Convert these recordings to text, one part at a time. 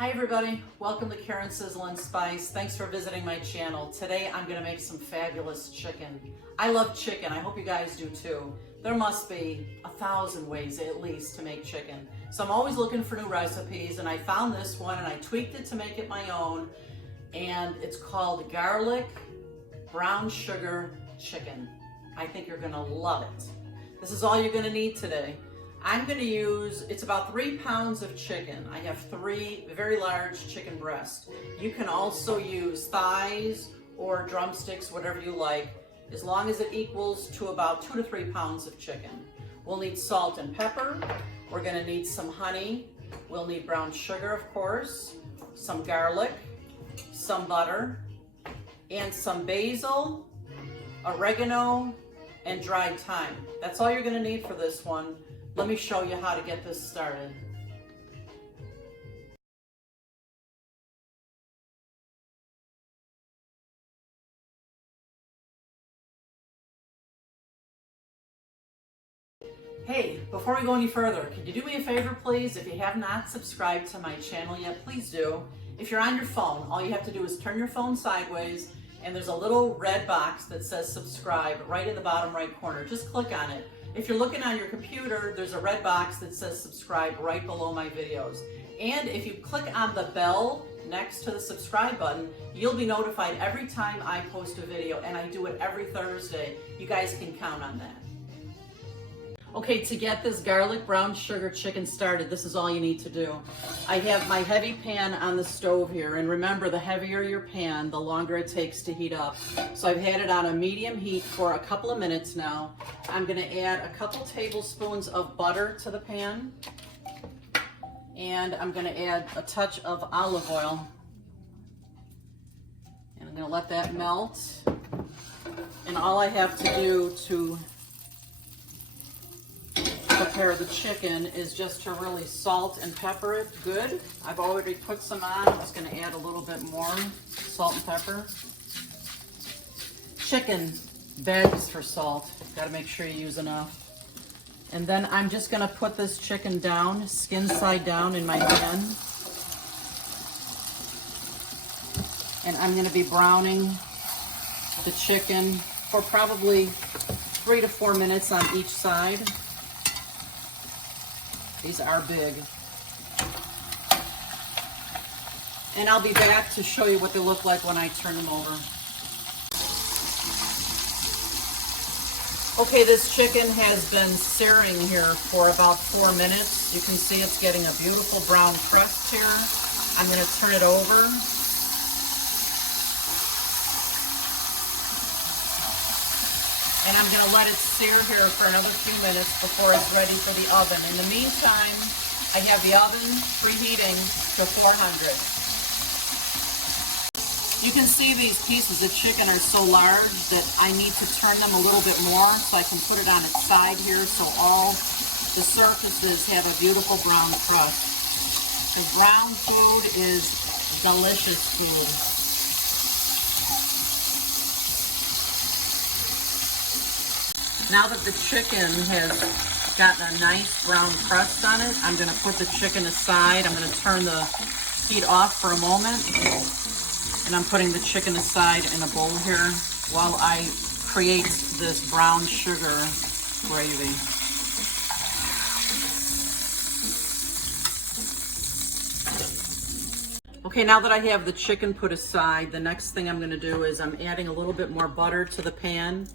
Hi everybody, welcome to Karen Sizzle and Spice. Thanks for visiting my channel. Today I'm gonna make some fabulous chicken. I love chicken, I hope you guys do too. There must be 1,000 ways at least to make chicken. So I'm always looking for new recipes, and I found this one and I tweaked it to make it my own. And it's called garlic brown sugar chicken. I think you're gonna love it. This is all you're gonna need today. I'm gonna use, it's about 3 pounds of chicken. I have 3 very large chicken breasts. You can also use thighs or drumsticks, whatever you like, as long as it equals to about 2 to 3 pounds of chicken. We'll need salt and pepper. We're gonna need some honey. We'll need brown sugar, of course, some garlic, some butter, and some basil, oregano, and dried thyme. That's all you're gonna need for this one. Let me show you how to get this started. Hey, before we go any further, can you do me a favor, please? If you have not subscribed to my channel yet, please do. If you're on your phone, all you have to do is turn your phone sideways, and there's a little red box that says subscribe right in the bottom right corner. Just click on it. If you're looking on your computer, there's a red box that says subscribe right below my videos. And if you click on the bell next to the subscribe button, you'll be notified every time I post a video, and I do it every Thursday. You guys can count on that. Okay, to get this garlic brown sugar chicken started, this is all you need to do. I have my heavy pan on the stove here, and remember, the heavier your pan, the longer it takes to heat up. So I've had it on a medium heat for a couple of minutes now. I'm gonna add a couple tablespoons of butter to the pan, and I'm gonna add a touch of olive oil. And I'm gonna let that melt. And all I have to do to prepare the chicken is just to really salt and pepper it good. I've already put some on. I'm just going to add a little bit more salt and pepper. Chicken begs for salt. Got to make sure you use enough. And then I'm just going to put this chicken down, skin side down in my pan. And I'm going to be browning the chicken for probably 3 to 4 minutes on each side. These are big. And I'll be back to show you what they look like when I turn them over. Okay, this chicken has been searing here for about 4 minutes. You can see it's getting a beautiful brown crust here. I'm going to turn it over. And I'm going to let it sear here for another few minutes before it's ready for the oven. In the meantime, I have the oven preheating to 400. You can see these pieces of chicken are so large that I need to turn them a little bit more so I can put it on its side here so all the surfaces have a beautiful brown crust. Because brown food is delicious food. Now that the chicken has gotten a nice brown crust on it, I'm going to put the chicken aside. I'm going to turn the heat off for a moment. And I'm putting the chicken aside in a bowl here while I create this brown sugar gravy. Okay, now that I have the chicken put aside, the next thing I'm going to do is I'm adding a little bit more butter to the pan.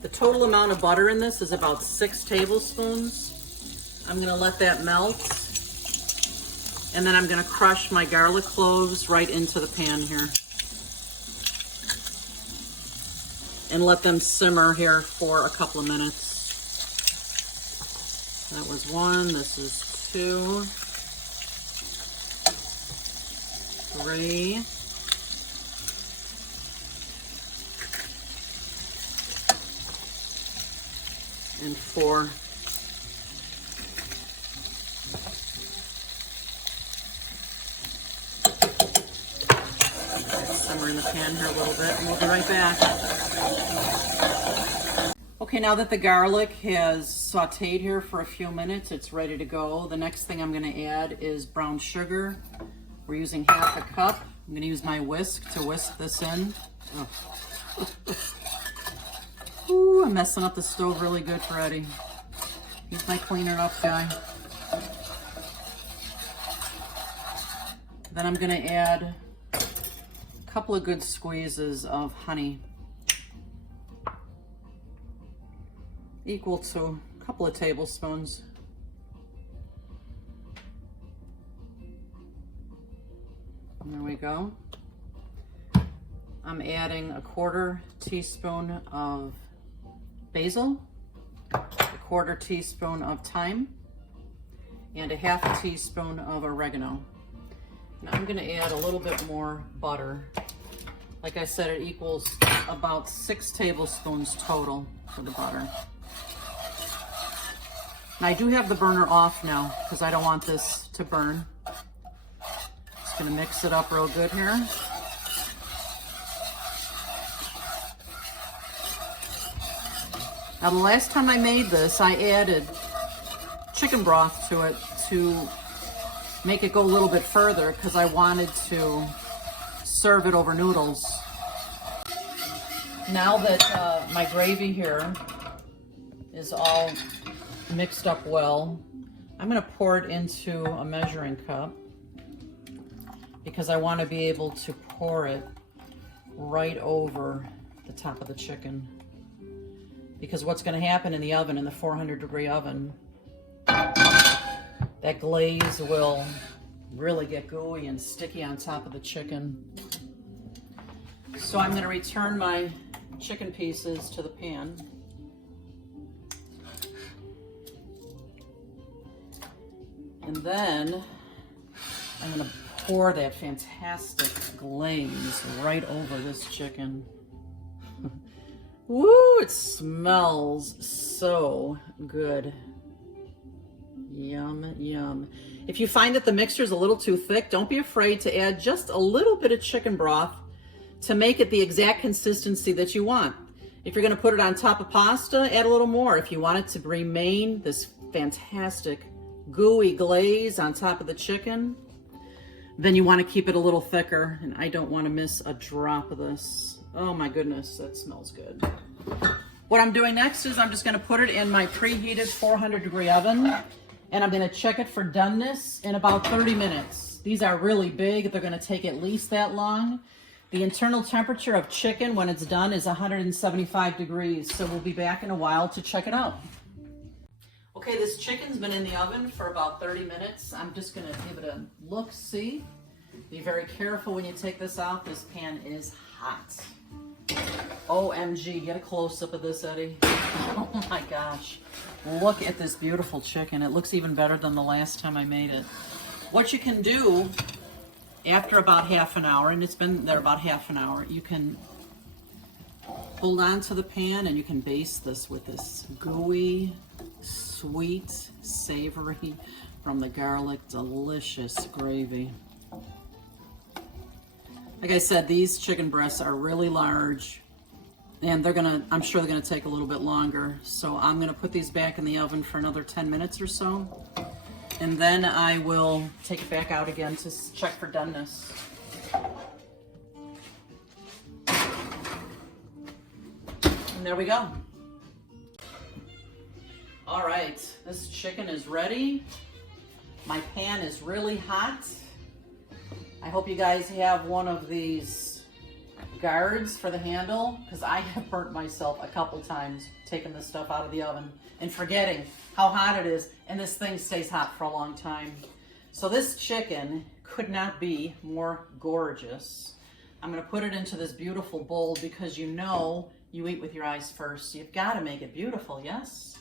The total amount of butter in this is about 6 tablespoons. I'm gonna let that melt. And then I'm gonna crush my garlic cloves right into the pan here. And let them simmer here for a couple of minutes. That was 1, this is 2, 3. And 4. Simmer in the pan here a little bit, and we'll be right back. Okay, now that the garlic has sauteed here for a few minutes, it's ready to go. The next thing I'm going to add is brown sugar. We're using half a cup. I'm gonna use my whisk to whisk this in. Oh. Ooh, I'm messing up the stove really good for Eddie. He's my clean it up guy. Then I'm gonna add a couple of good squeezes of honey, equal to a couple of tablespoons. There we go. I'm adding a 1/4 teaspoon of basil, a 1/4 teaspoon of thyme, and a 1/2 teaspoon of oregano. And I'm gonna add a little bit more butter. Like I said, it equals about 6 tablespoons total for the butter. And I do have the burner off now because I don't want this to burn. Just gonna mix it up real good here. Now the last time I made this, I added chicken broth to it to make it go a little bit further because I wanted to serve it over noodles. Now that my gravy here is all mixed up well, I'm gonna pour it into a measuring cup because I want to be able to pour it right over the top of the chicken. Because what's going to happen in the oven, in the 400-degree oven, that glaze will really get gooey and sticky on top of the chicken. So I'm going to return my chicken pieces to the pan. And then I'm going to pour that fantastic glaze right over this chicken. Woo, it smells so good. Yum, yum. If you find that the mixture is a little too thick, don't be afraid to add just a little bit of chicken broth to make it the exact consistency that you want. If you're gonna put it on top of pasta, add a little more. If you want it to remain this fantastic gooey glaze on top of the chicken, then you want to keep it a little thicker, and I don't want to miss a drop of this. Oh my goodness, that smells good. What I'm doing next is I'm just going to put it in my preheated 400-degree oven, and I'm going to check it for doneness in about 30 minutes. These are really big. They're going to take at least that long. The internal temperature of chicken when it's done is 175 degrees, so we'll be back in a while to check it out. Okay, this chicken's been in the oven for about 30 minutes. I'm just gonna give it a look, see. Be very careful when you take this out. This pan is hot. OMG, get a close-up of this, Eddie. Oh my gosh. Look at this beautiful chicken. It looks even better than the last time I made it. What you can do after about half an hour, and it's been there about half an hour, you can hold on to the pan and you can baste this with this gooey, sweet, savory, from the garlic, delicious gravy. Like I said, these chicken breasts are really large, and I'm sure they're gonna take a little bit longer. So I'm gonna put these back in the oven for another 10 minutes or so, and then I will take it back out again to check for doneness. And there we go. All right, this chicken is ready. My pan is really hot. I hope you guys have one of these guards for the handle, because I have burnt myself a couple times taking this stuff out of the oven and forgetting how hot it is, and this thing stays hot for a long time. So this chicken could not be more gorgeous. I'm gonna put it into this beautiful bowl because you know you eat with your eyes first. You've got to make it beautiful, yes?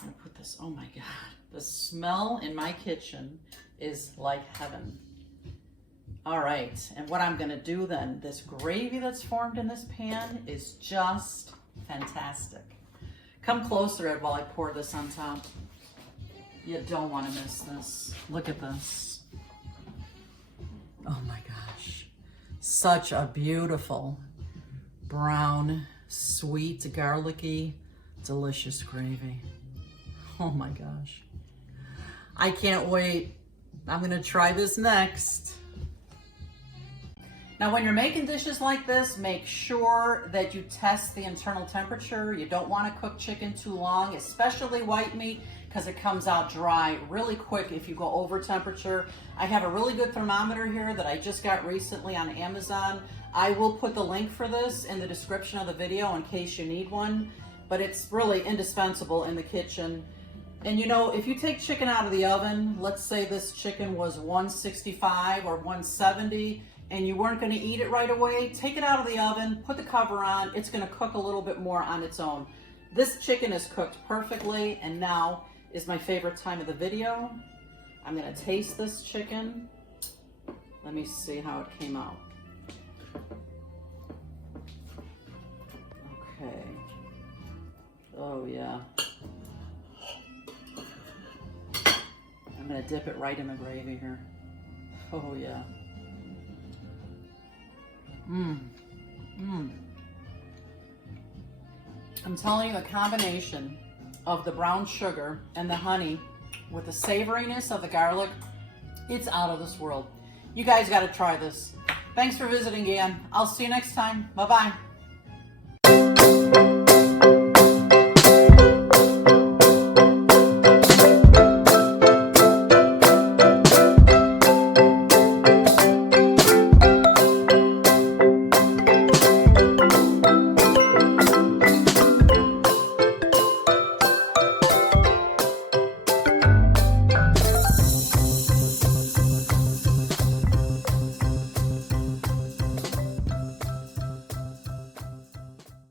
I'm gonna put this, oh my God. The smell in my kitchen is like heaven. All right, and what I'm gonna do then, this gravy that's formed in this pan is just fantastic. Come closer, Ed, while I pour this on top. You don't wanna miss this. Look at this. Oh my gosh. Such a beautiful brown, sweet, garlicky, delicious gravy. Oh my gosh. I can't wait. I'm gonna try this next. Now, when you're making dishes like this, make sure that you test the internal temperature. You don't want to cook chicken too long, especially white meat, because it comes out dry really quick if you go over temperature. I have a really good thermometer here that I just got recently on Amazon. I will put the link for this in the description of the video in case you need one, but it's really indispensable in the kitchen. And you know, if you take chicken out of the oven, let's say this chicken was 165 or 170, and you weren't going to eat it right away, take it out of the oven, put the cover on. It's going to cook a little bit more on its own. This chicken is cooked perfectly, and now is my favorite time of the video. I'm going to taste this chicken. Let me see how it came out. Okay. Oh yeah. I'm going to dip it right in the gravy here. Oh yeah. I'm telling you, the combination of the brown sugar and the honey with the savoriness of the garlic, it's out of this world. You guys got to try this. Thanks for visiting again. I'll see you next time. Bye-bye.